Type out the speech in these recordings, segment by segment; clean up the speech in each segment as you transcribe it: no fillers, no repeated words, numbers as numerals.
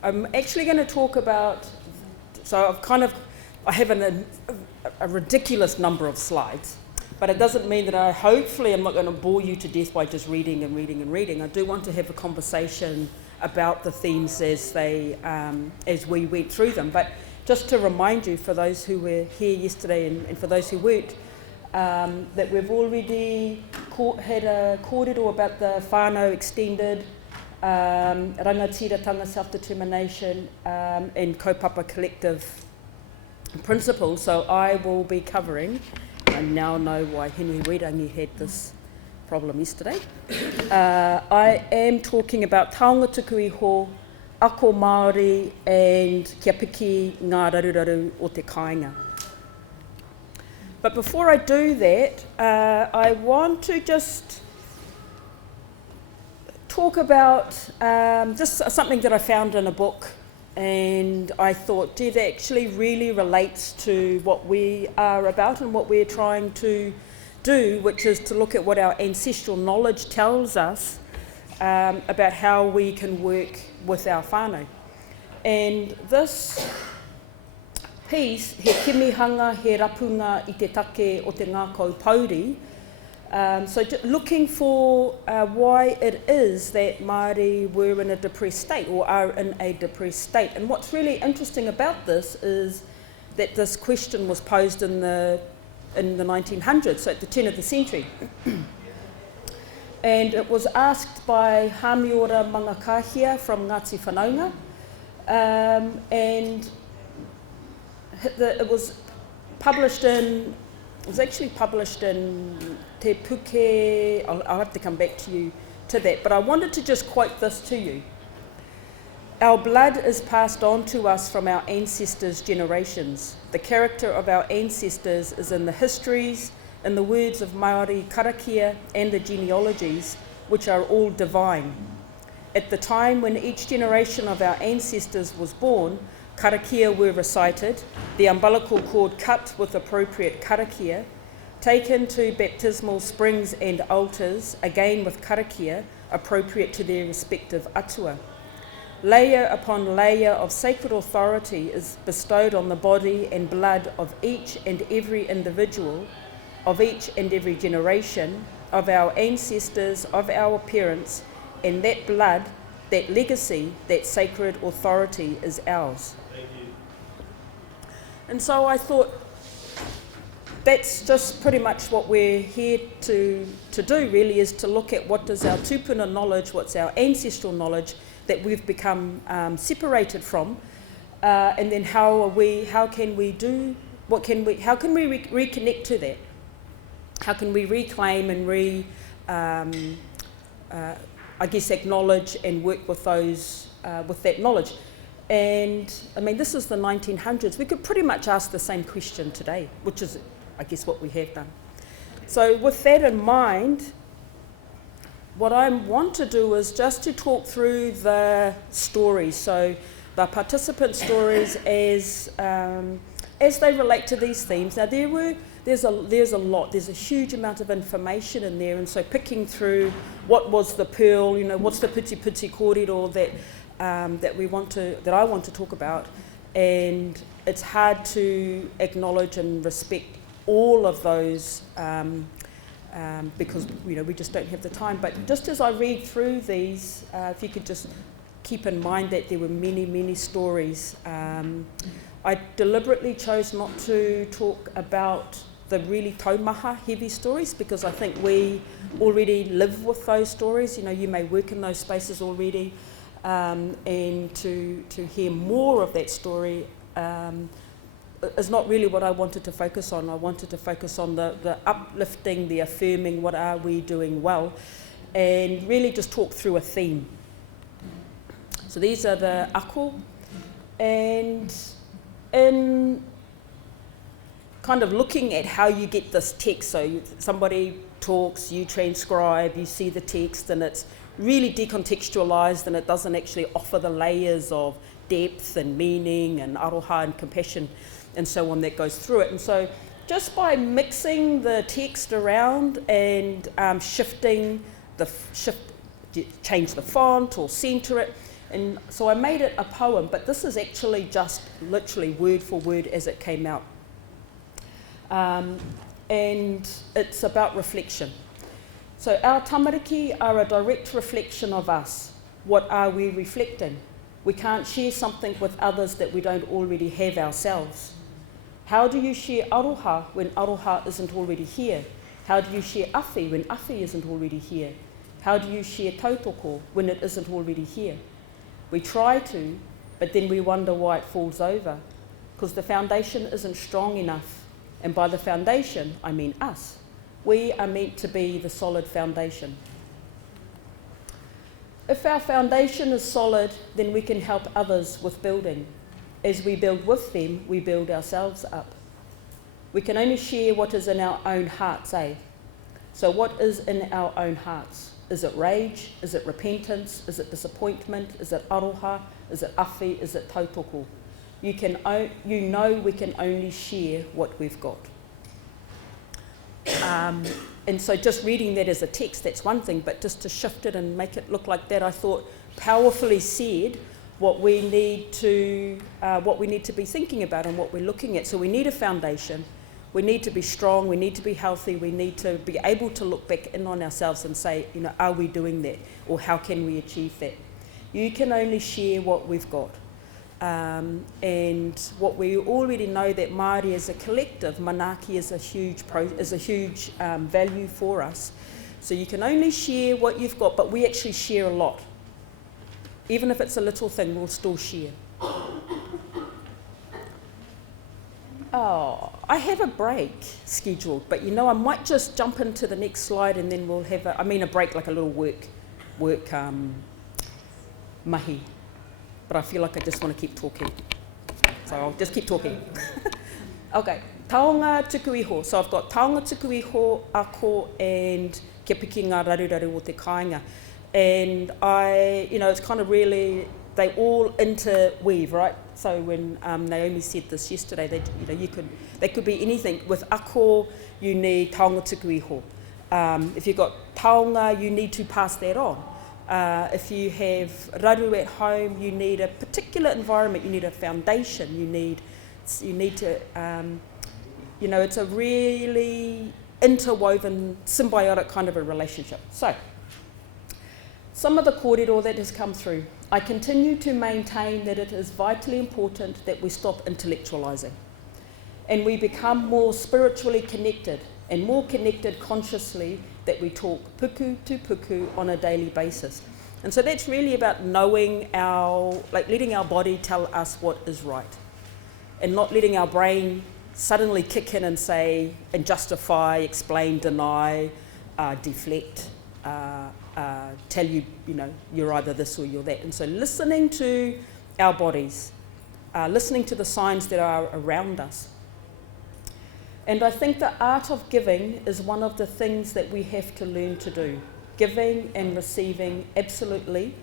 I'm actually going to talk about, so I have a ridiculous number of slides, but it doesn't mean that hopefully I'm not going to bore you to death by just reading and reading and reading. I do want to have a conversation about the themes as we went through them. But just to remind you, for those who were here yesterday and for those who weren't, that we've already had a kōrero about the whānau extended, rangatiratanga self-determination, and kaupapa collective principles. So I will be covering, I now know why Henry Werangi had this problem yesterday. I am talking about Taonga tuku iho, ako Māori, and kia piki ngā raruraru o te kāinga. But before I do that, I want to just talk about just something that I found in a book, and I thought, gee, that actually really relates to what we are about and what we're trying to do, which is to look at what our ancestral knowledge tells us about how we can work with our whānau. And this piece, he kimihanga, he rapunga i te take o te Ngākau Pauri. So looking for why it is that Māori were in a depressed state or are in a depressed state. And what's really interesting about this is that this question was posed in the 1900s, so at the turn of the century. And it was asked by Hāmiora Mangakahia from Ngāti Whanaunga, and it was actually published in Te Puke. I'll have to come back to you to that, but I wanted to just quote this to you. Our blood is passed on to us from our ancestors' generations. The character of our ancestors is in the histories, in the words of Māori karakia and the genealogies, which are all divine. At the time when each generation of our ancestors was born, karakia were recited, the umbilical cord cut with appropriate karakia, taken to baptismal springs and altars, again with karakia, appropriate to their respective atua. Layer upon layer of sacred authority is bestowed on the body and blood of each and every individual, of each and every generation, of our ancestors, of our parents, and that blood, that legacy, that sacred authority is ours. Thank you. And so I thought that's just pretty much what we're here to do, really, is to look at what is our tupuna knowledge, what's our ancestral knowledge that we've become separated from, and then how can we reconnect to that? How can we reclaim and acknowledge and work with those with that knowledge? And I mean, this is the 1900s. We could pretty much ask the same question today, which is, I guess, what we have done. So with that in mind, what I want to do is just to talk through the stories, so the participant stories as they relate to these themes. Now there's a huge amount of information in there, and so picking through what was the pearl, what's the puti kōrero that I want to talk about, and it's hard to acknowledge and respect all of those because we just don't have the time. But just as I read through these, if you could just keep in mind that there were many, many stories. I deliberately chose not to talk about the really taumaha heavy stories, because I think we already live with those stories. You may work in those spaces already, and to hear more of that story is not really what I wanted to focus on. I wanted to focus on the uplifting, the affirming, what are we doing well, and really just talk through a theme. So these are the ako, and in kind of looking at how you get this text, so somebody talks, you transcribe, you see the text, and it's really decontextualized, and it doesn't actually offer the layers of depth and meaning and aroha and compassion and so on that goes through it. And so just by mixing the text around and change the font or center it, And so I made it a poem, but this is actually just literally word for word as it came out. And it's about reflection. So our tamariki are a direct reflection of us. What are we reflecting? We can't share something with others that we don't already have ourselves. How do you share aroha when aroha isn't already here? How do you share awhi when awhi isn't already here? How do you share tautoko when it isn't already here? We try to, but then we wonder why it falls over, because the foundation isn't strong enough. And by the foundation, I mean us. We are meant to be the solid foundation. If our foundation is solid, then we can help others with building. As we build with them, we build ourselves up. We can only share what is in our own hearts, eh? So what is in our own hearts? Is it rage? Is it repentance? Is it disappointment? Is it aroha? Is it awhi? Is it tautoko? You know we can only share what we've got. And so just reading that as a text, that's one thing, but just to shift it and make it look like that, I thought powerfully said what we need to be thinking about and what we're looking at. So we need a foundation. We need to be strong, we need to be healthy, we need to be able to look back in on ourselves and say, you know, are we doing that? Or how can we achieve that? You can only share what we've got. And what we already know that Māori as a collective, manaaki is a huge value for us. So you can only share what you've got, but we actually share a lot. Even if it's a little thing, we'll still share. Oh, I have a break scheduled, but you know, I might just jump into the next slide and then we'll have a break, like a little work mahi. But I feel like I just want to keep talking. So I'll just keep talking. Okay, Taonga tuku iho. So I've got Taonga tuku iho, ako, and kia piki ngā raruraru o te kāinga. And it's kind of really, they all interweave, right? So when Naomi said this yesterday, they could be anything. With ako, you need taonga tuku iho. If you've got taonga, you need to pass that on. If you have raru at home, you need a particular environment. You need a foundation. You need to, it's a really interwoven, symbiotic kind of a relationship. So, some of the kōrero that has come through. I continue to maintain that it is vitally important that we stop intellectualizing and we become more spiritually connected and more connected consciously, that we talk puku to puku on a daily basis. And so that's really about knowing letting our body tell us what is right and not letting our brain suddenly kick in and say, and justify, explain, deny, deflect, tell you, you're either this or you're that. And so listening to our bodies, listening to the signs that are around us. And I think the art of giving is one of the things that we have to learn to do. Giving and receiving, absolutely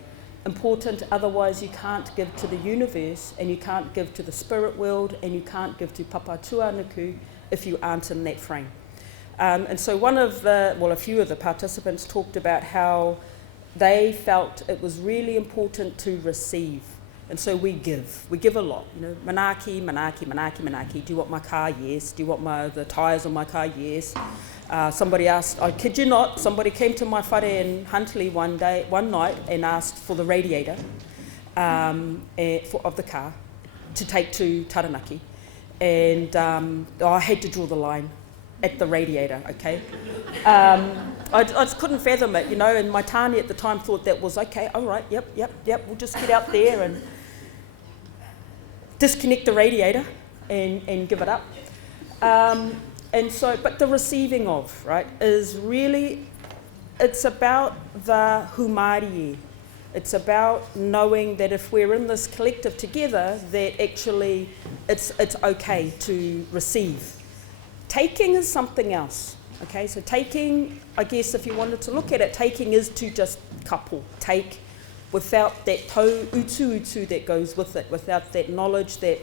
important, otherwise you can't give to the universe and you can't give to the spirit world and you can't give to Papa Tuanuku if you aren't in that frame. And so a few of the participants talked about how they felt it was really important to receive. And so we give a lot, manaaki, manaaki, manaaki, manaaki. Do you want my car? Yes. Do you want the tyres on my car? Yes. Somebody asked, I kid you not, somebody came to my whare in Huntly one night and asked for the radiator of the car to take to Taranaki. And I had to draw the line at the radiator, okay? I just couldn't fathom it, and my tāne at the time thought that was okay, all right, yep, we'll just get out there and disconnect the radiator and give it up. And so, but the receiving of, right, is really, it's about the humārie. It's about knowing that if we're in this collective together, that actually it's okay to receive. Taking is something else, okay? So taking, I guess if you wanted to look at it, taking is to just kapo, take, without that tau utu that goes with it, without that knowledge that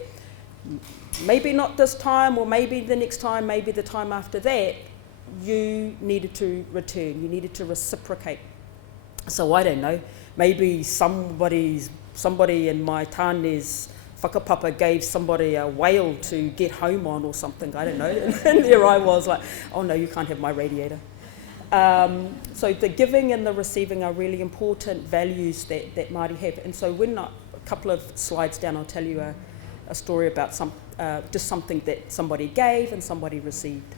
maybe not this time, or maybe the next time, maybe the time after that, you needed to return, you needed to reciprocate. So I don't know, maybe somebody in my tāne's whakapapa gave somebody a whale to get home on or something, I don't know. And there I was like, oh no, you can't have my radiator. So the giving and the receiving are really important values that Māori have. And so a couple of slides down, I'll tell you a story about just something that somebody gave and somebody received.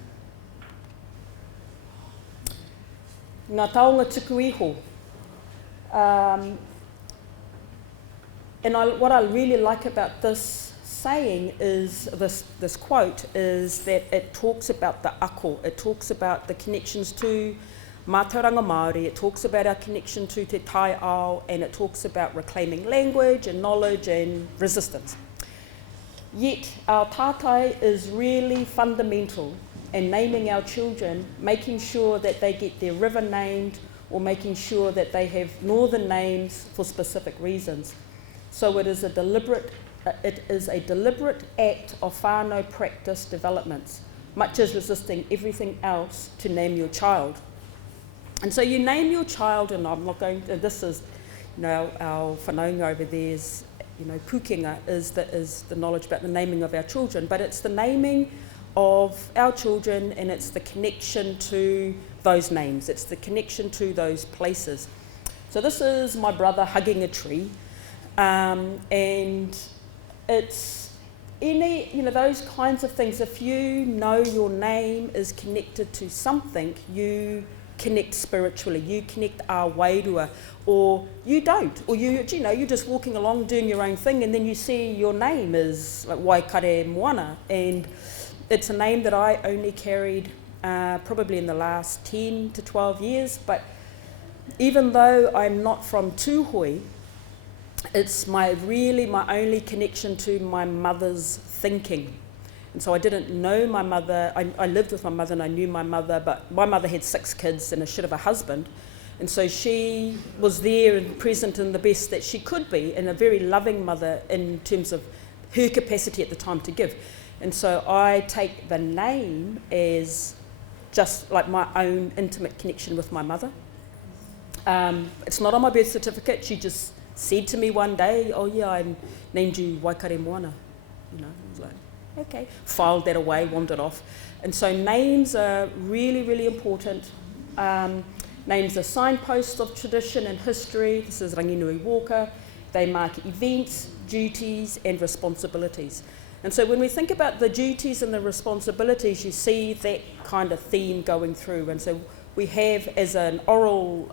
Ngā taonga tuku iho. And what I really like about this saying is, this quote, is that it talks about the ako, it talks about the connections to mātauranga Māori, it talks about our connection to te tai ao, and it talks about reclaiming language and knowledge and resistance. Yet our tātai is really fundamental in naming our children, making sure that they get their river named, or making sure that they have northern names for specific reasons. So it is a deliberate act of whānau practice developments, much as resisting everything else to name your child. And so you name your child, and I'm not going to, this is, our whanaunga over there is, pukenga is the knowledge about the naming of our children, but it's the naming of our children, and it's the connection to those names, it's the connection to those places. So this is my brother hugging a tree, and it's those kinds of things. If you know your name is connected to something, you connect spiritually, you connect our wairua, or you don't, or you're just walking along doing your own thing, and then you see your name is like Waikaremoana, and it's a name that I only carried probably in the last 10 to 12 years, but even though I'm not from Tūhoi, it's my only connection to my mother's thinking. And so I didn't know my mother. I lived with my mother and I knew my mother, but my mother had 6 kids and a shit of a husband. And so she was there and present in the best that she could be, and a very loving mother in terms of her capacity at the time to give. And so I take the name as just like my own intimate connection with my mother. It's not on my birth certificate. She just said to me one day, oh yeah, I named you Waikaremoana. I was like, okay. Filed that away, wandered off. And so names are really, really important. Names are signposts of tradition and history. This is Ranginui Walker. They mark events, duties, and responsibilities. And so when we think about the duties and the responsibilities, you see that kind of theme going through. And so we have, as an oral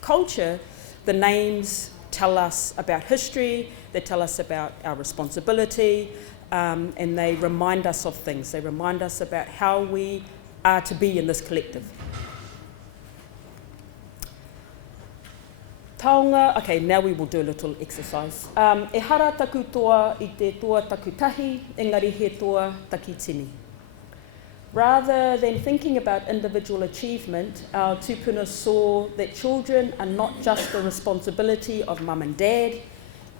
culture, the names tell us about history, they tell us about our responsibility, and they remind us of things. They remind us about how we are to be in this collective. Taonga, okay, now we will do a little exercise. E hara taku toa I te toa takutahi, engari he toa takitini. Rather than thinking about individual achievement, our tupuna saw that children are not just the responsibility of mum and dad,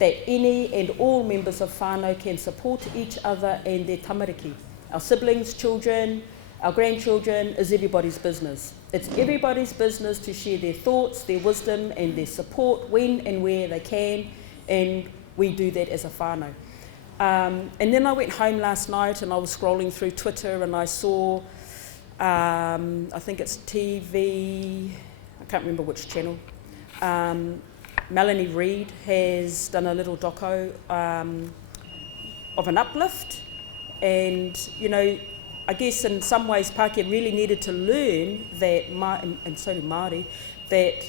that any and all members of whānau can support each other and their tamariki. Our siblings, children, our grandchildren is everybody's business. It's everybody's business to share their thoughts, their wisdom and their support when and where they can, and we do that as a whānau. And then I went home last night and I was scrolling through Twitter and I saw, I think it's TV, I can't remember which channel, Melanie Reid has done a little doco of an uplift, and I guess in some ways Pākehā really needed to learn that, and so did Marty, that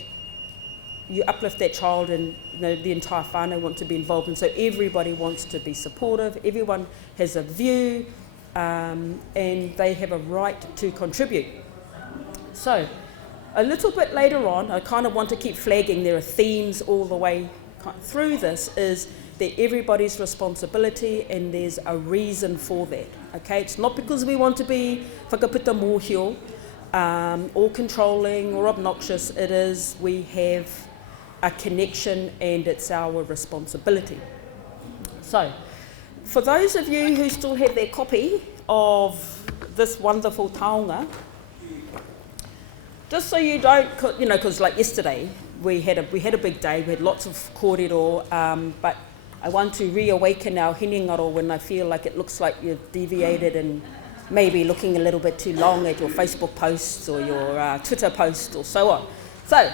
you uplift that child and the entire whānau want to be involved, and so everybody wants to be supportive, everyone has a view, and they have a right to contribute. So a little bit later on, I kind of want to keep flagging there are themes all the way through this, is that everybody's responsibility and there's a reason for that. Okay, it's not because we want to be whakaputa mōhio, or controlling or obnoxious. It is we have a connection and it's our responsibility. So, for those of you who still have their copy of this wonderful taonga, just so you don't, because like yesterday, we had a big day. We had lots of kōrero, but I want to reawaken our hinengaro when I feel like it looks like you've deviated and maybe looking a little bit too long at your Facebook posts or your Twitter posts or so on. So,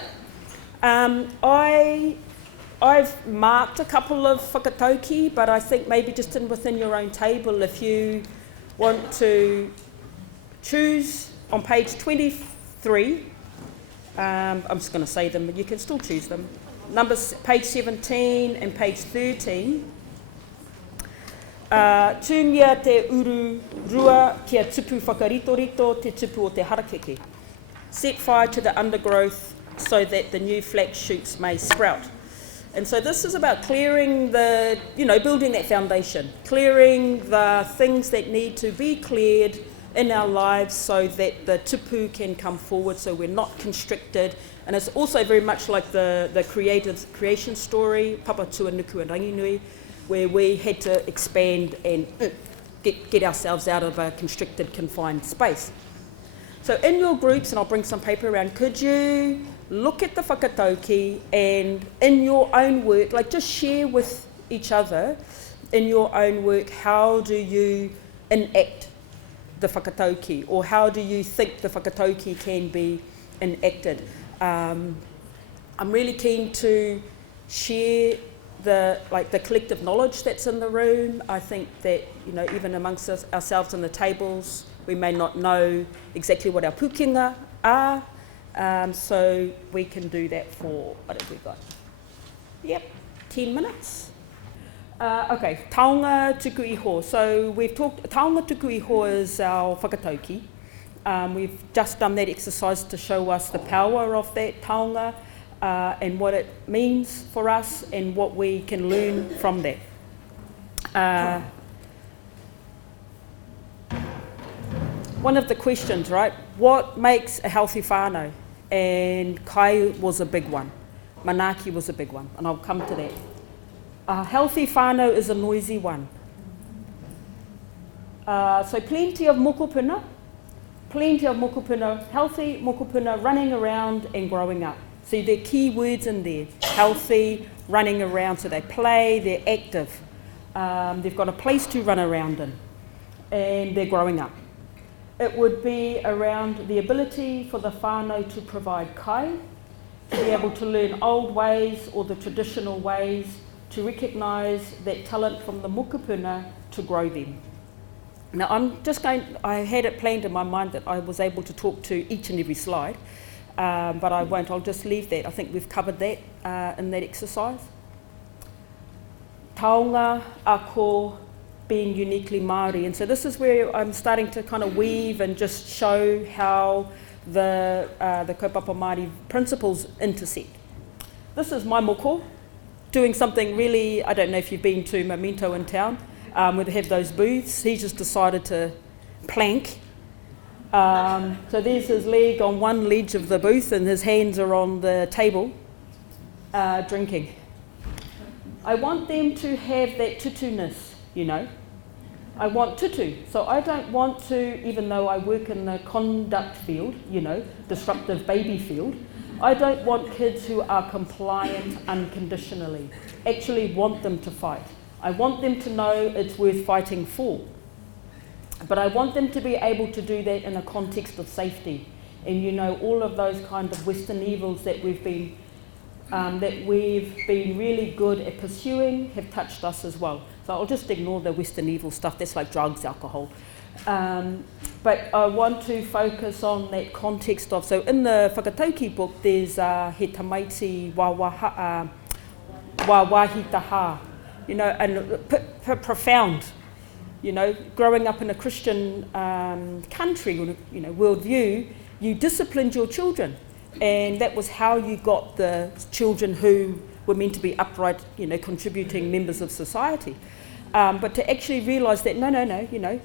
I've marked a couple of whakatauki, but I think maybe just within your own table, if you want to choose on page 23, I'm just going to say them, but you can still choose them. Page 17 and page 13. Tūngia te uru rua kia tupu whakaritorito te tupu o te harakeke. Set fire to the undergrowth so that the new flax shoots may sprout. And so this is about clearing the, building that foundation, clearing the things that need to be cleared in our lives so that the tupu can come forward, so we're not constricted. And it's also very much like the creation story, Papa Tuanuku and Ranginui, where we had to expand and get ourselves out of a constricted, confined space. So in your groups, and I'll bring some paper around, could you look at the whakatauki and in your own work, like just share with each other in your own work, how do you enact the whakatauki, or how do you think the whakatauki can be enacted? I'm really keen to share the collective knowledge that's in the room. I think that even amongst ourselves on the tables, we may not know exactly what our pukenga are, so we can do that for, what have we got? Yep, 10 minutes. Okay, taonga tuku iho. So we've talked, taonga tuku iho is our whakatauki. We've just done that exercise to show us the power of that taonga and what it means for us and what we can learn from that. One of the questions, right? What makes a healthy whānau? And kai was a big one. Manaki was a big one, and I'll come to that. A healthy whānau is a noisy one. So plenty of mokopuna, healthy mokopuna running around and growing up. See, there are key words in there. Healthy, running around, so they play, they're active. They've got a place to run around in, and they're growing up. It would be around the ability for the whānau to provide kai, to be able to learn old ways or the traditional ways, to recognise that talent from the mokopuna to grow them. Now I had it planned in my mind that I was able to talk to each and every slide, but I won't, I'll just leave that. I think we've covered that in that exercise. Taonga, ako, being uniquely Māori. And so this is where I'm starting to kind of weave and just show how the Kaupapa Māori principles intersect. This is my moko, doing something really, I don't know if you've been to Memento in town, where they have those booths. He just decided to plank. So there's his leg on one ledge of the booth and his hands are on the table, drinking. I want them to have that tutu-ness. I want tutu. So I don't want to, even though I work in the conduct field, disruptive baby field, I don't want kids who are compliant unconditionally. Actually want them to fight. I want them to know it's worth fighting for. But I want them to be able to do that in a context of safety. And all of those kind of Western evils that we've been really good at pursuing have touched us as well. So I'll just ignore the Western evil stuff, that's like drugs, alcohol. But I want to focus on that context of, so in the Whakatauki book, there's he tamaiti wāwahi taha, and profound, growing up in a Christian country, worldview, you disciplined your children. And that was how you got the children who were meant to be upright, contributing members of society. But to actually realise that, no,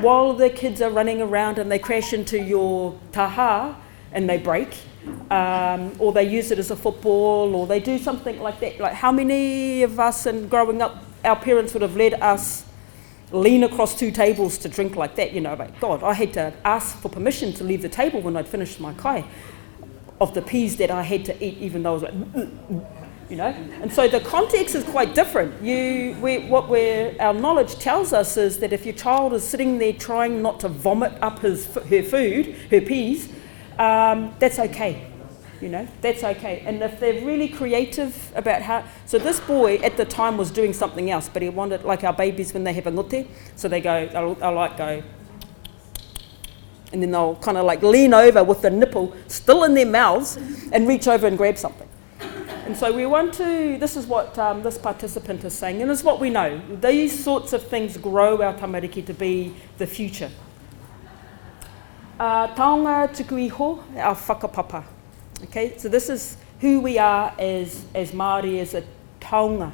while the kids are running around and they crash into your taha and they break, or they use it as a football, or they do something like that. Like how many of us in growing up, our parents would have let us lean across two tables to drink like that, like, God, I had to ask for permission to leave the table when I'd finished my kai. of the peas that I had to eat, even though I was like, you know. And so the context is quite different. Our knowledge tells us is that if your child is sitting there trying not to vomit up her food, her peas, that's okay. You know, that's okay. And if they're really creative about how... So this boy at the time was doing something else, but he wanted, like our babies when they have a ngote, so they'll go, and then they'll kind of like lean over with the nipple still in their mouths and reach over and grab something. And so this is what this participant is saying, and it's what we know. These sorts of things grow our tamariki to be the future. Taonga tuku iho, our whakapapa. Okay, so this is who we are as Māori, as a taonga.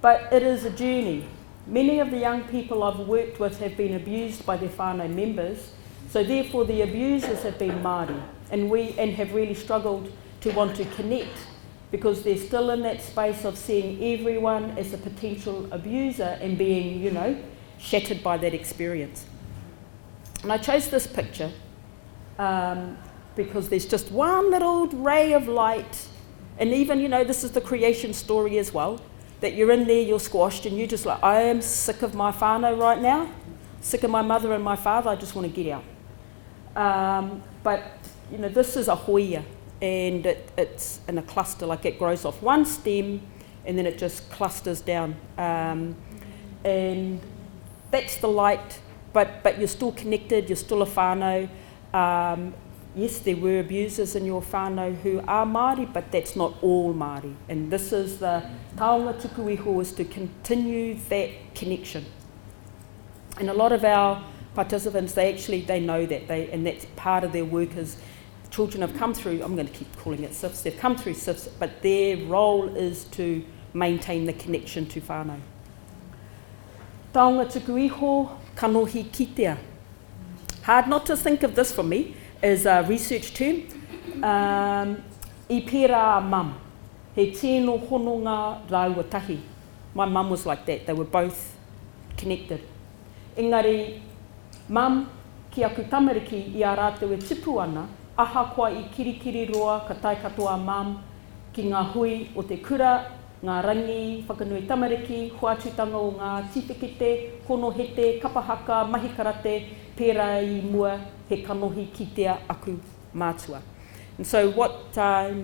But it is a journey. Many of the young people I've worked with have been abused by their whānau members, so therefore the abusers have been Māori, and have really struggled to want to connect, because they're still in that space of seeing everyone as a potential abuser and being, you know, shattered by that experience. And I chose this picture because there's just one little ray of light, and even, you know, this is the creation story as well, that you're in there, you're squashed, and you're just like, I am sick of my whānau right now, sick of my mother and my father, I just want to get out. But, you know, this is a hoia, and it's in a cluster, like it grows off one stem, and then it just clusters down. And that's the light, but you're still connected, you're still a whānau. Yes, there were abusers in your whānau who are Māori, but that's not all Māori. And this is the taonga tuku iho, is to continue that connection. And a lot of our participants, they know that, and that's part of their work. Is children have come through, I'm going to keep calling it SIFs, they've come through SIFs, but their role is to maintain the connection to whānau. Taonga tuku iho, kanohi kitea. Hard not to think of this for me as a research term. I pērā mum, he tēnō hononga rauatahi. My mum was like that, they were both connected. Engari, mum, ki aku tamariki i a rātou e tipu ana, aha koa i kirikiri roa ka tai katoa mum, ki ngā hui o te kura, ngā rangi, whakanui tamariki, huatutanga o ngā tipekete, kono hete, kapahaka, mahi karate, pērā I mua, he kanohi kitea aku mātua. And so what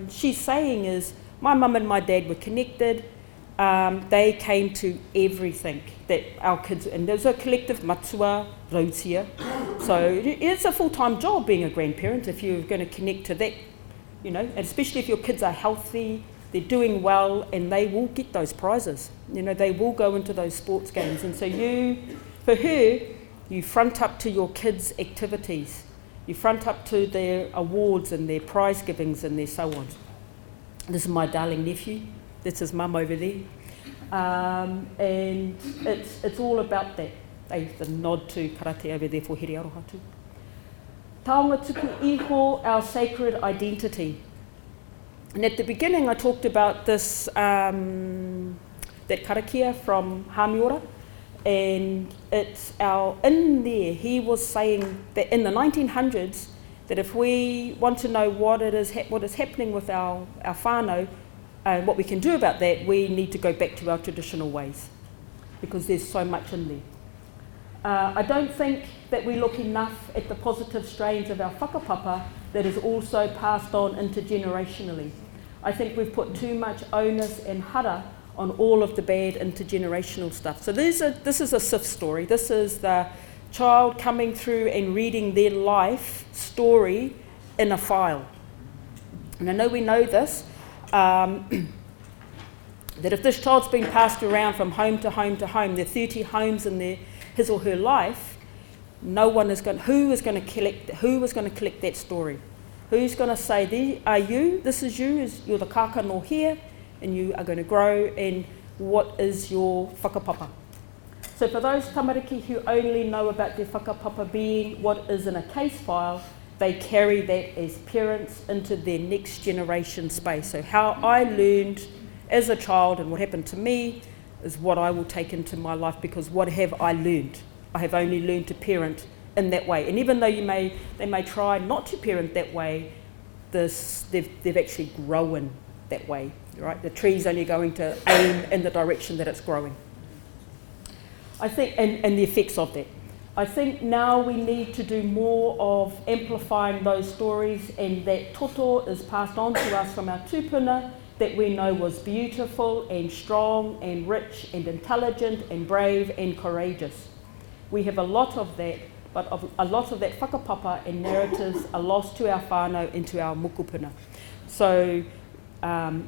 she's saying is, my mum and my dad were connected, they came to everything that our kids, and there's a collective matua, rautia, so it's a full-time job being a grandparent if you're going to connect to that, you know, and especially if your kids are healthy, they're doing well, and they will get those prizes, you know, they will go into those sports games. And so for her, you front up to your kids' activities, you front up to their awards and their prize givings and their so on. This is my darling nephew, that's his mum over there, and it's all about that. The nod to karate over there for Here Arohatu. Taonga tuku iho, our sacred identity. And at the beginning I talked about this, that karakia from Hāmiora, and it's in there, he was saying that in the 1900s, that if we want to know what is happening with our whānau, and what we can do about that, we need to go back to our traditional ways, because there's so much in there. I don't think that we look enough at the positive strains of our whakapapa that is also passed on intergenerationally. I think we've put too much onus and hara on all of the bad intergenerational stuff. So this is a SIF story. This is the child coming through and reading their life story in a file. And I know we know this, that if this child's been passed around from home to home to home, there are 30 homes in his or her life, who is going to collect that story? Who's going to say, this is you, you're the kākano here, and you are going to grow, and what is your whakapapa? So for those tamariki who only know about their whakapapa being what is in a case file, they carry that as parents into their next generation space. So how I learned as a child and what happened to me is what I will take into my life, because what have I learned? I have only learned to parent in that way. And even though they may try not to parent that way, this, they've actually grown that way, right? The tree's only going to aim in the direction that it's growing. I think, and the effects of that. I think now we need to do more of amplifying those stories, and that toto is passed on to us from our tūpuna that we know was beautiful and strong and rich and intelligent and brave and courageous. We have a lot of that, but a lot of that whakapapa and narratives are lost to our whānau and to our mokopuna. So,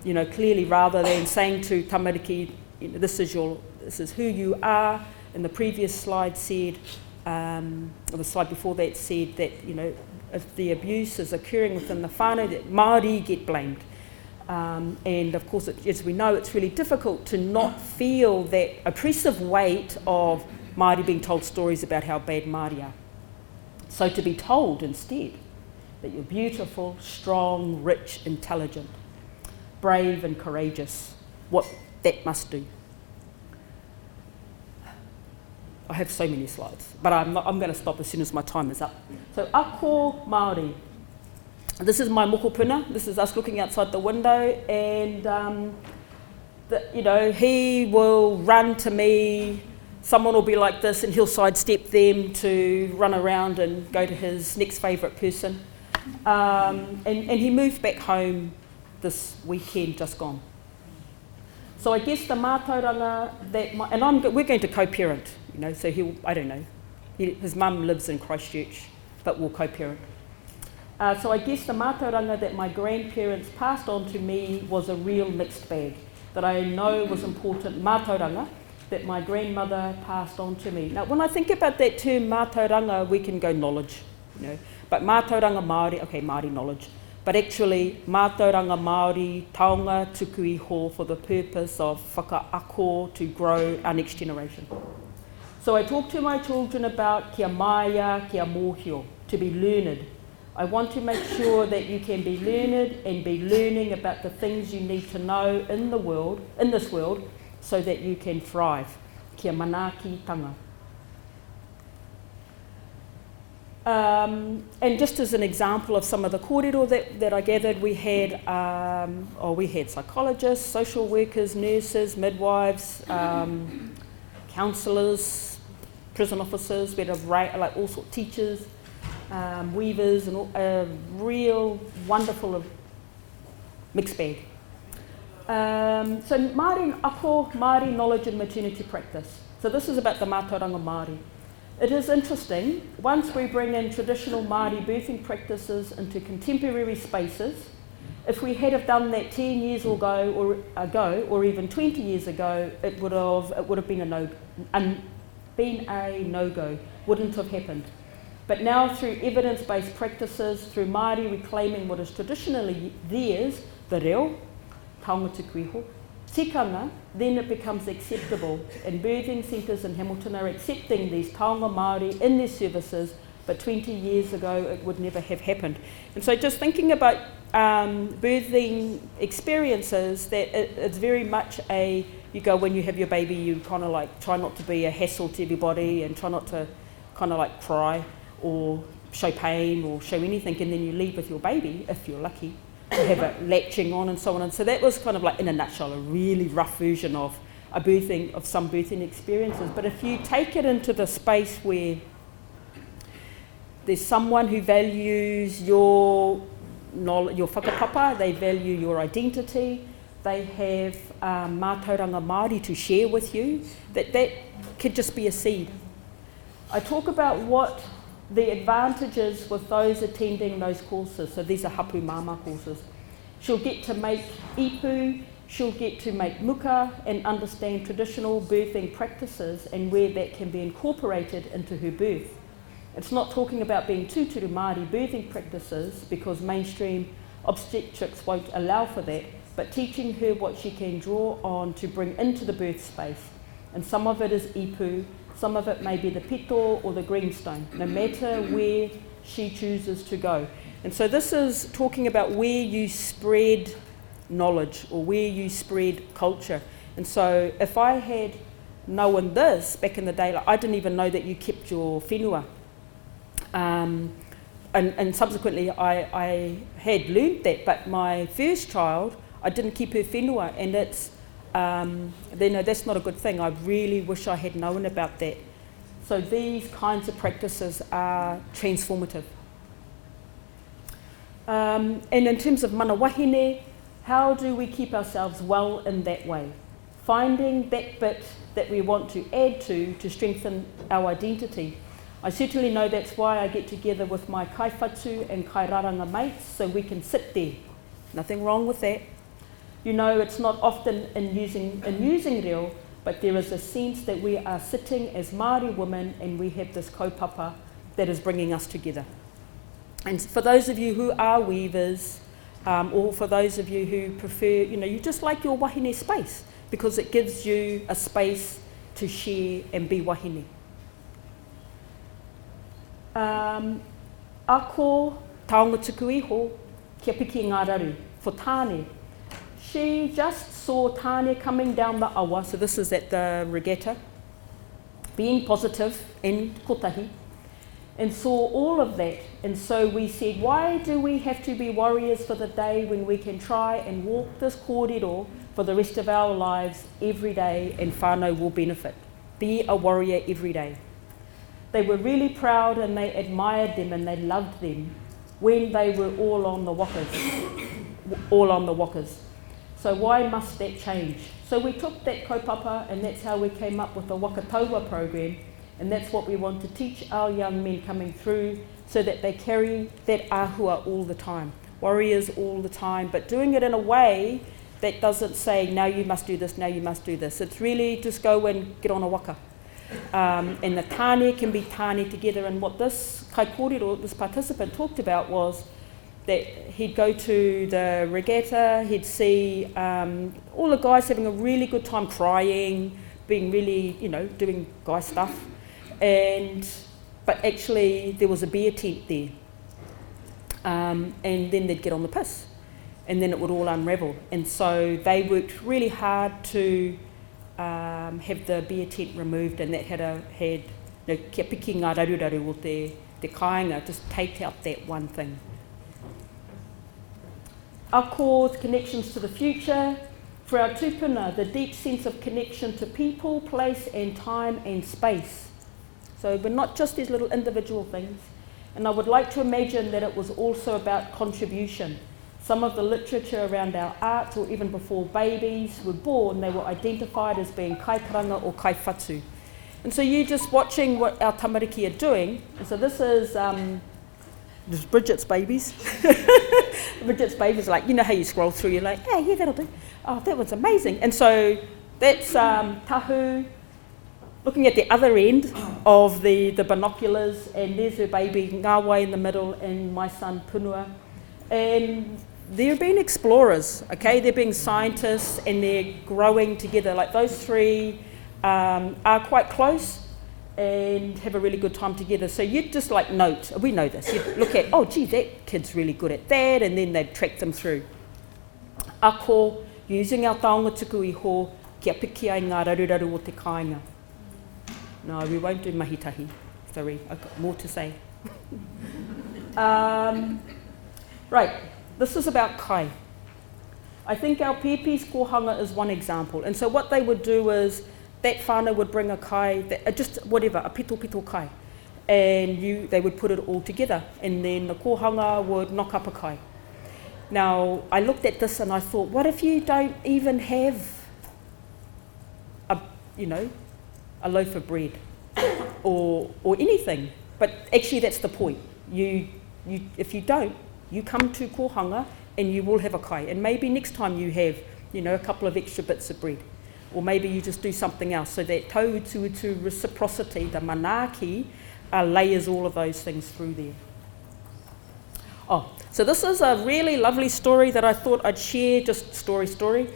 you know, clearly rather than saying to tamariki, you know, this is who you are, and the previous slide said, or the slide before that said that, you know, if the abuse is occurring within the whānau, that Māori get blamed. And of course, as we know, it's really difficult to not feel that oppressive weight of Māori being told stories about how bad Māori are. So to be told instead that you're beautiful, strong, rich, intelligent, brave and courageous, what that must do. I have so many slides, but I'm going to stop as soon as my time is up. So, ako Māori. This is my mokopuna. This is us looking outside the window, and you know, he will run to me. Someone will be like this, and he'll sidestep them to run around and go to his next favourite person. And he moved back home this weekend just gone. So I guess the mātauranga that we're going to co-parent. You know, so I don't know, his mum lives in Christchurch, but we'll co-parent. So I guess the mātauranga that my grandparents passed on to me was a real mixed bag, that I know was important mātauranga that my grandmother passed on to me. Now, when I think about that term mātauranga, we can go knowledge, you know, but mātauranga Māori, okay, Māori knowledge, but actually mātauranga Māori, Taonga tuku iho for the purpose of whakaako to grow our next generation. So I talk to my children about kia maya, kia mōhio, to be learned. I want to make sure that you can be learned and be learning about the things you need to know in this world, so that you can thrive. Kia manaaki tanga. And just as an example of some of the kōrero that I gathered, we had psychologists, social workers, nurses, midwives, counsellors, prison officers, we had like all sorts of teachers, weavers, and a real wonderful mixed bag. So Māori ako, Māori knowledge and maternity practice. So this is about the mātauranga Māori. It is interesting, once we bring in traditional Māori birthing practices into contemporary spaces, if we had have done that 10 years ago or even 20 years ago, it would have been a no-go, wouldn't have happened. But now through evidence-based practices, through Māori reclaiming what is traditionally theirs, the reo, taonga tuku iho, tikanga, then it becomes acceptable. And birthing centres in Hamilton are accepting these taonga Māori in their services, but 20 years ago it would never have happened. And so just thinking about birthing experiences, that it's very much you go when you have your baby, you kind of like try not to be a hassle to everybody and try not to kind of like cry or show pain or show anything, and then you leave with your baby, if you're lucky, to have it latching on and so on. And so that was kind of like, in a nutshell, a really rough version of some birthing experiences. But if you take it into the space where there's someone who values your knowledge, your whakapapa, they value your identity, they have mātauranga Māori to share with you, that could just be a seed. I talk about what the advantages with those attending those courses. So these are hapū māma courses. She'll get to make ipu, she'll get to make muka and understand traditional birthing practices and where that can be incorporated into her birth. It's not talking about being tūturu Māori birthing practices, because mainstream obstetrics won't allow for that, but teaching her what she can draw on to bring into the birth space. And some of it is ipu, some of it may be the pito or the greenstone, no matter where she chooses to go. And so this is talking about where you spread knowledge or where you spread culture. And so if I had known this back in the day, like I didn't even know that you kept your whenua. and subsequently I had learned that, but my first child, I didn't keep her whenua, and it's, that's not a good thing. I really wish I had known about that. So these kinds of practices are transformative. And in terms of mana wahine, how do we keep ourselves well in that way? Finding that bit that we want to add to strengthen our identity. I certainly know that's why I get together with my kaiwhatu and kairaranga mates, so we can sit there. Nothing wrong with that. You know, it's not often in using reo, but there is a sense that we are sitting as Māori women and we have this kaupapa that is bringing us together. And for those of you who are weavers, or for those of you who prefer, you just like your wahine space, because it gives you a space to share and be wahine. Ako Taonga tuku iho, kia piki ngā raru, for Tāne. She just saw Tāne coming down the awa, so this is at the regatta, being positive and kotahi, and saw all of that. And so we said, why do we have to be warriors for the day when we can try and walk this kōrero for the rest of our lives every day, and whānau will benefit. Be a warrior every day. They were really proud and they admired them and they loved them when they were all on the wakas. So why must that change? So we took that kaupapa, and that's how we came up with the Wakatoa program, and that's what we want to teach our young men coming through, so that they carry that ahua all the time, warriors all the time, but doing it in a way that doesn't say, now you must do this, now you must do this. It's really just go and get on a waka. And the tāne can be tāne together, and what this kaikōrero, this participant, talked about was that he'd go to the regatta, he'd see all the guys having a really good time crying, being really, doing guy stuff, but actually there was a beer tent there. And then they'd get on the piss, and then it would all unravel. And so they worked really hard to have the beer tent removed, and that had kia piki ngā raruraru o te kāinga, just take out that one thing. Ako, connections to the future. For our tupuna, the deep sense of connection to people, place and time and space. So we're not just these little individual things. And I would like to imagine that it was also about contribution. Some of the literature around our art, or even before babies were born, they were identified as being kaikaranga or kaiwhatu. And so you're just watching what our tamariki are doing. And so this is Bridget's babies. Bridget's babies are like, how you scroll through, you're like, yeah, that'll do. Oh, that was amazing. And so that's Tahu, looking at the other end of the binoculars, and there's her baby, Ngāwai in the middle, and my son, Punua. And they're being explorers, okay? They're being scientists, and they're growing together. Like those three are quite close and have a really good time together. So you'd just like note, we know this, you'd look at, oh gee, that kid's really good at that, and then they'd track them through. Ako, using our taonga tuku iho, kia piki ai ngā raruraru o te kāinga. No, we won't do mahitahi. Sorry, I've got more to say. Right, this is about kai. I think our pēpīs kohanga is one example. And so what they would do is, that whānau would bring a kai, just whatever, a pito kai, and they would put it all together, and then the kohanga would knock up a kai. Now, I looked at this and I thought, what if you don't even have a loaf of bread or anything? But actually that's the point. If you don't, you come to kohanga and you will have a kai, and maybe next time you have, a couple of extra bits of bread. Or maybe you just do something else, so that taututu reciprocity, the manaki, layers all of those things through there. Oh, so this is a really lovely story that I thought I'd share, just story.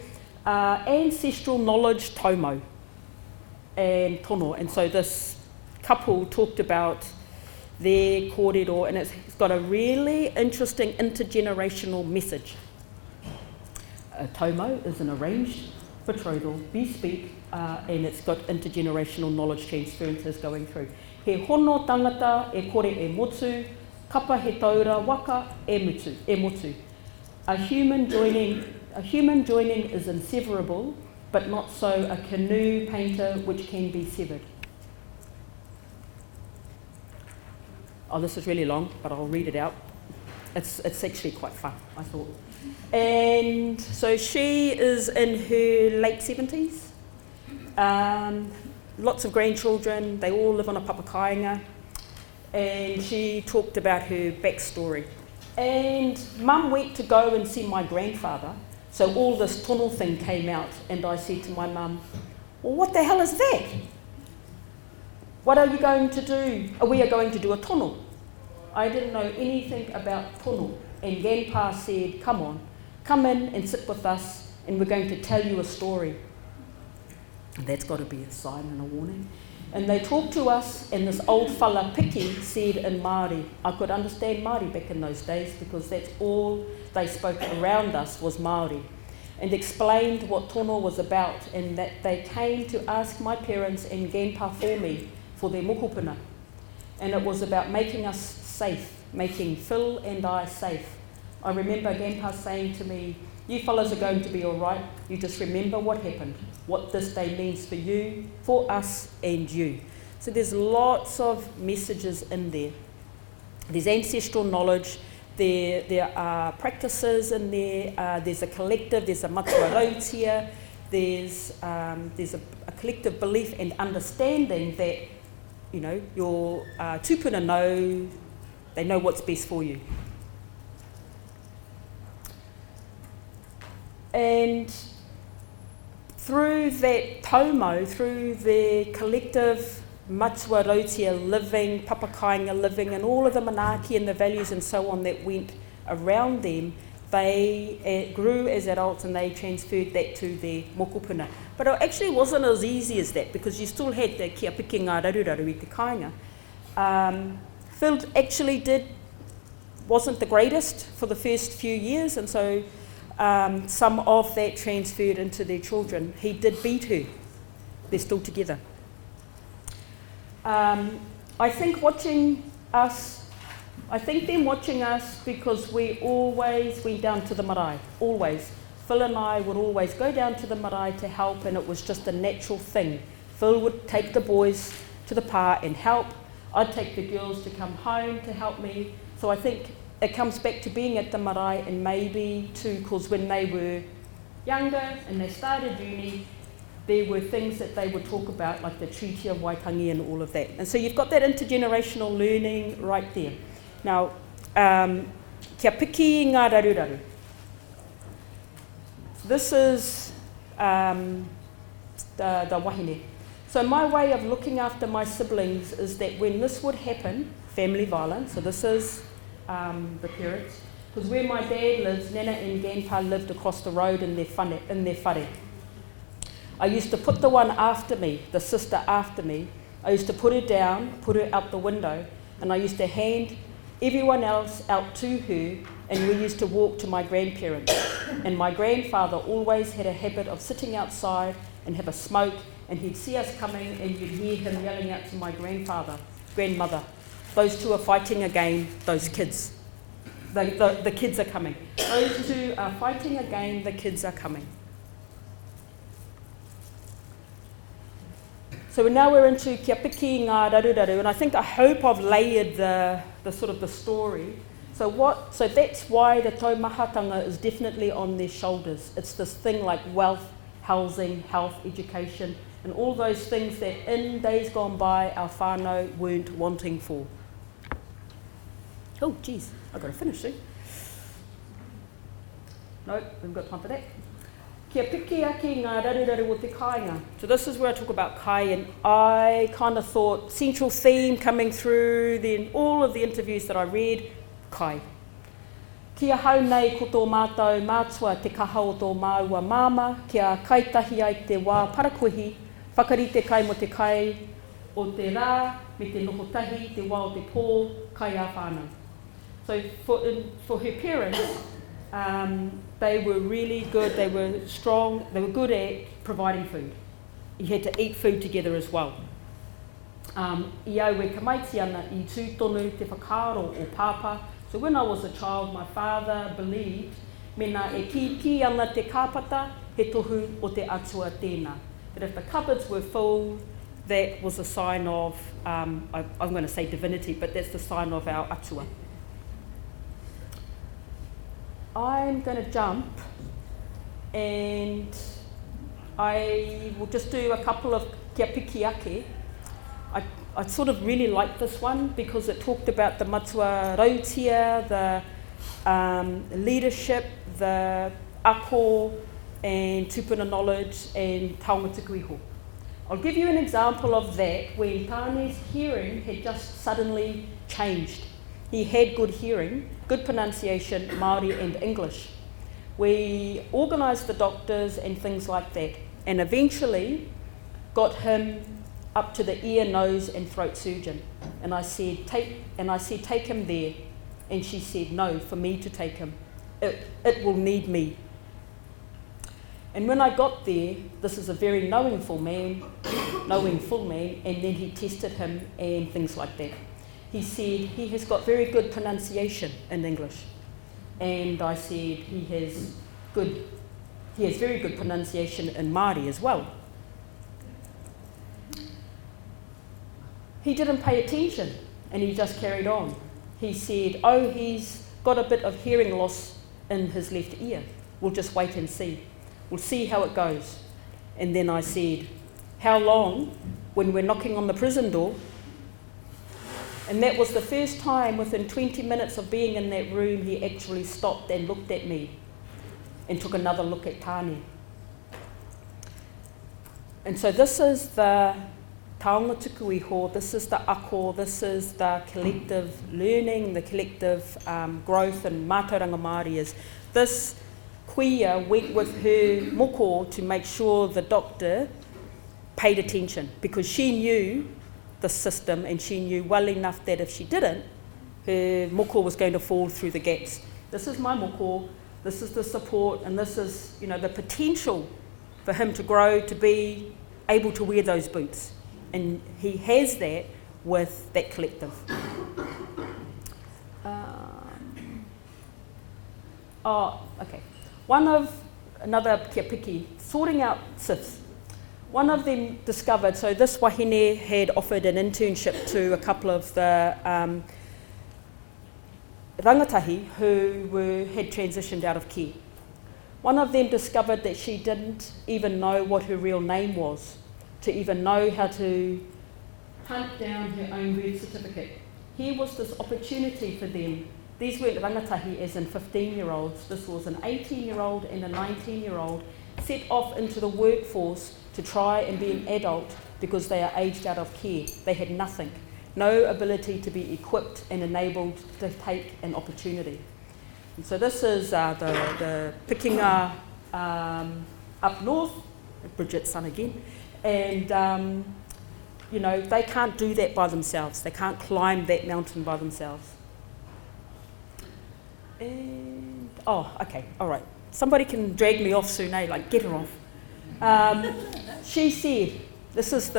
Ancestral knowledge taumo and tono. And so this couple talked about their kōrero, and it's got a really interesting intergenerational message. Taumo is an arranged betrothal, bespeak, and it's got intergenerational knowledge transferences going through. He hono tangata e kore e motu, kapa he taura waka e motu. A human joining is inseverable, but not so a canoe painter which can be severed. Oh, this is really long, but I'll read it out. It's actually quite fun, I thought. And so she is in her late 70s. Lots of grandchildren, they all live on a papakainga. And she talked about her backstory. And Mum went to go and see my grandfather. So all this tono thing came out, and I said to my mum, well, what the hell is that? What are you going to do? We are going to do a tono. I didn't know anything about tono. And Grandpa said, come on, come in and sit with us, and we're going to tell you a story. And that's got to be a sign and a warning. And they talked to us, and this old fella Piki said in Māori. I could understand Māori back in those days because that's all they spoke around us was Māori, and explained what tono was about, and that they came to ask my parents and Grandpa for me for their mokopuna. And it was about making us safe, making Phil and I safe. I remember Grandpa saying to me, you fellas are going to be all right. You just remember what happened, what this day means for you, for us and you. So there's lots of messages in there. There's ancestral knowledge, there are practices in there, there's a collective, there's a mātauranga, there's a collective belief and understanding that, you know, your tupuna know, they know what's best for you. And through that taumo, through the collective mātauranga living, papakainga living, and all of the manaaki and the values and so on that went around them, they grew as adults and they transferred that to their mokopuna. But it actually wasn't as easy as that, because you still had the kia piki ngā raruraru i te kāinga. Phil actually wasn't the greatest for the first few years, and so some of that transferred into their children. He did beat her. They're still together. I think them watching us because we always went down to the marae, always. Phil and I would always go down to the marae to help, and it was just a natural thing. Phil would take the boys to the pā and help. I'd take the girls to come home to help me. So I think it comes back to being at the marae, and maybe too, because when they were younger and they started uni, there were things that they would talk about, like the Treaty of Waitangi and all of that. And so you've got that intergenerational learning right there. Now, kia piki ngā raruraru. This is the wahine. So my way of looking after my siblings is that when this would happen, family violence, so this is the parents, because where my dad lives, Nana and Grandpa lived across the road in their whare. I used to put the one after me, the sister after me, I used to put her down, put her out the window, and I used to hand everyone else out to her, and we used to walk to my grandparents. And my grandfather always had a habit of sitting outside and have a smoke, and he'd see us coming and you'd hear him yelling out to my grandmother, those two are fighting again, those kids. The kids are coming. Those two are fighting again, the kids are coming. So now we're into kia piki ngā raruraru, and I hope I've layered the sort of the story. So that's why the taumahatanga is definitely on their shoulders. It's this thing like wealth, housing, health, education, and all those things that in days gone by our whānau weren't wanting for. Oh, geez, I've got to finish soon. No, we've got time for that. Kia piki ake ngā raruraru o te kāinga. So this is where I talk about kai, and I kind of thought central theme coming through then all of the interviews that I read, kai. Kia hau nei ko tō mātou mātua te kaha o tō māua māma, kia kaitahi ai te wā parakuhi, whakarite kai mo te kai o te rā, me te nohotahi, te wā o te pō, kai a whānau. So for her parents, they were really good, they were strong, they were good at providing food. You had to eat food together as well. I au e kamaiti ana I tūtonu te whakaaro o pāpā. So when I was a child, my father believed mena e ki ana te kāpata, he tohu o te atua tēnā. That if the cupboards were full, that was a sign of, I'm going to say divinity, but that's the sign of our atua. I'm going to jump and I will just do a couple of kia piki ake. I sort of really liked this one because it talked about the matua rautia, the leadership, the ako and tupuna knowledge and taonga tuku iho. I'll give you an example of that when Tāne's hearing had just suddenly changed. He had good hearing, good pronunciation, Māori and English. We organised the doctors and things like that and eventually got him up to the ear, nose and throat surgeon. And I said, take him there. And she said, no, for me to take him. It will need me. And when I got there, this is a very knowing full man, and then he tested him and things like that. He said he has got very good pronunciation in English. And I said he has very good pronunciation in Māori as well. He didn't pay attention and he just carried on. He said, oh, he's got a bit of hearing loss in his left ear. We'll just wait and see. We'll see how it goes. And then I said, how long when we're knocking on the prison door? And that was the first time within 20 minutes of being in that room, he actually stopped and looked at me and took another look at Tāne. And so this is the taonga tuku iho, this is the ako, this is the collective learning, the collective growth and mātauranga Māori is this kuia went with her moko to make sure the doctor paid attention because she knew the system and she knew well enough that if she didn't, her moko was going to fall through the gaps. This is my moko, this is the support and this is, you know, the potential for him to grow, to be able to wear those boots. And he has that with that collective. Okay. Another kia piki, sorting out SIFs. One of them discovered, so this wahine had offered an internship to a couple of the rangatahi who had transitioned out of care. One of them discovered that she didn't even know what her real name was, to even know how to hunt down her own birth certificate. Here was this opportunity for them. These weren't rangatahi as in 15-year-olds. This was an 18-year-old and a 19-year-old set off into the workforce to try and be an adult because they are aged out of care. They had nothing, no ability to be equipped and enabled to take an opportunity. And so this is the pikinga up north, Bridget's son again, and you know, they can't do that by themselves. They can't climb that mountain by themselves. And, okay, all right. Somebody can drag me off soon, eh? Like, get her off. She said, this is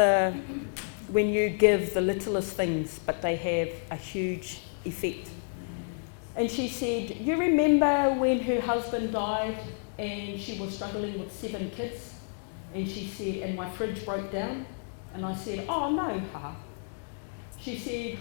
when you give the littlest things, but they have a huge effect. And she said, you remember when her husband died and she was struggling with 7 kids? And she said, and my fridge broke down? And I said, oh no, haha. She said,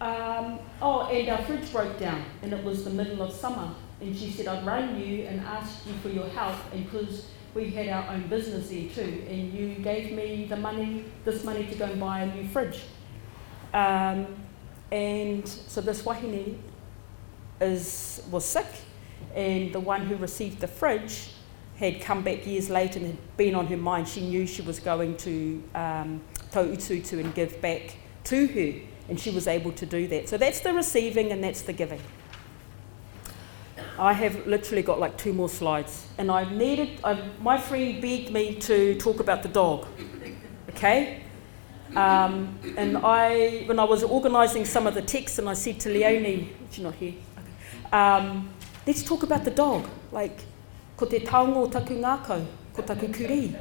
and our fridge broke down and it was the middle of summer. And she said, I'd rang you and asked you for your help and because we had our own business there too, and you gave me this money to go and buy a new fridge. And so this wahine was sick, and the one who received the fridge had come back years later and had been on her mind. She knew she was going to tau utu and give back to her, and she was able to do that. So that's the receiving and that's the giving. I have literally got like 2 more slides, and my friend begged me to talk about the dog, okay? And when I was organising some of the texts, and I said to Leonie, she's not here, okay, let's talk about the dog, like, ko te taonga o Taku Ngākau, ko taku kuri.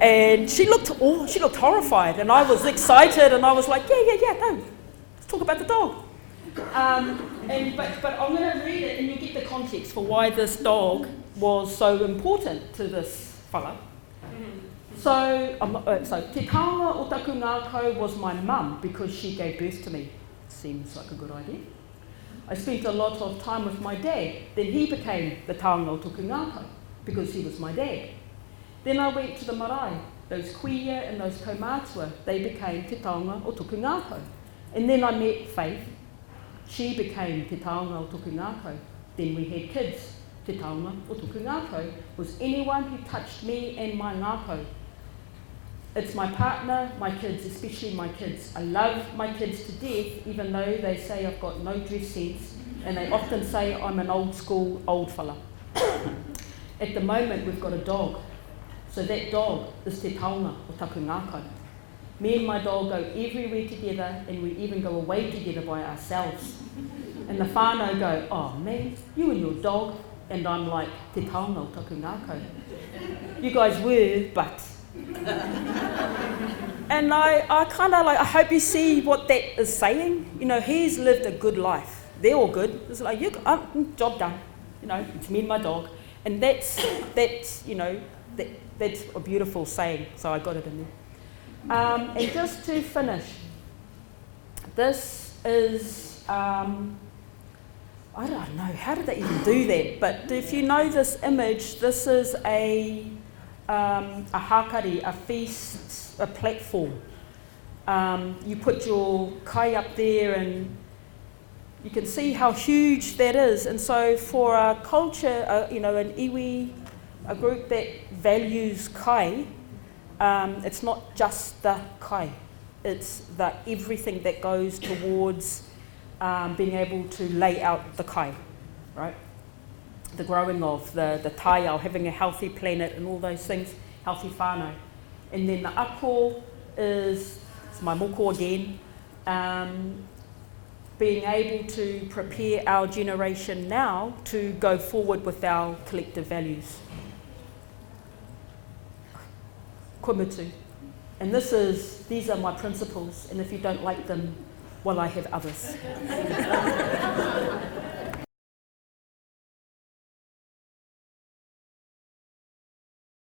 And she looked horrified, and I was excited, and I was like, yeah, no, let's talk about the dog. But I'm going to read it, and you get the context for why this dog was so important to this fella. So Te Taonga o Taku Ngākau was my mum because she gave birth to me. Seems like a good idea. I spent a lot of time with my dad. Then he became the Taonga o Taku Ngākau because he was my dad. Then I went to the marae. Those kuia and those kaumātua, they became Te Taonga o Taku Ngākau. And then I met Faith. She became Te Taonga o Taku Ngākau. Then we had kids. Te Taonga o Taku Ngākau was anyone who touched me and my ngākau. It's my partner, my kids, especially my kids. I love my kids to death, even though they say I've got no dress sense, and they often say I'm an old school old fella. At the moment, we've got a dog. So that dog is Te Taonga o Taku Ngākau. Me and my dog go everywhere together, and we even go away together by ourselves. And the whānau go, oh man, you and your dog. And I'm like, Te Taonga o Taku Ngākau. You guys were, but... And I kind of like, I hope you see what that is saying. You know, he's lived a good life. They're all good. It's like, job done. You know, it's me and my dog. And that's you know, that's a beautiful saying. So I got it in there. And just to finish, this is, I don't know, how did they even do that? But if you know this image, this is a hakari, a feast, a platform. You put your kai up there and you can see how huge that is. And so for a culture, you know, an iwi, a group that values kai, it's not just the kai, it's the everything that goes towards being able to lay out the kai, right? The growing of, the taiao, having a healthy planet and all those things, healthy whānau. And then the ako is, it's my moko again, being able to prepare our generation now to go forward with our collective values. Komutu. And these are my principles, and if you don't like them, well, I have others.